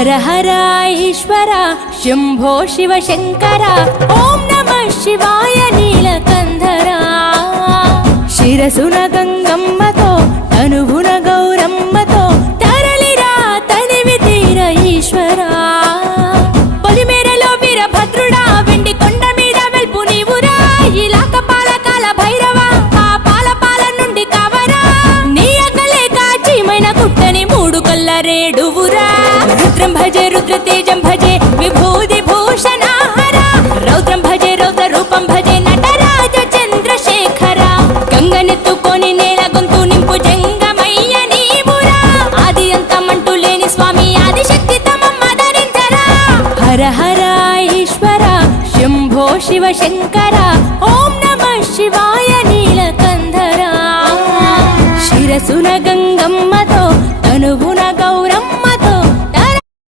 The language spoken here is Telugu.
హర హర ఈశ్వర శంభో శివ శంకర ఓం నమః శివాయ నీలకంధరా శిరసున గంగమ్మతో తనువున గౌరమ్మతో తరలిరా తనివి తీర ఈశ్వరా పొలిమేరలో వీరభద్రుడా వెండి కొండ మీద వెల్పు నీవురా ఇలాక పాలకాల భైరవ ఆ పాల నుండి కావరా నీ అక్కలే కాచిమైన కుట్టని మూడు కల్ల రేడువురా రుద్రం భజే రుద్ర తేజం భజే విభూది భూషణ హర రౌద్రం భజే రౌద్ర రూపం భజే నటరాజ చంద్రశేఖర గంగనెత్తుకొని నేల గొంతు నింపు జంగమయ్య నీవురా ఆది అంతమంటూ లేని స్వామి ఆదిశక్తి తమమ్మ ధరించరా హర హర ఈశ్వర శంభో శివ శంకర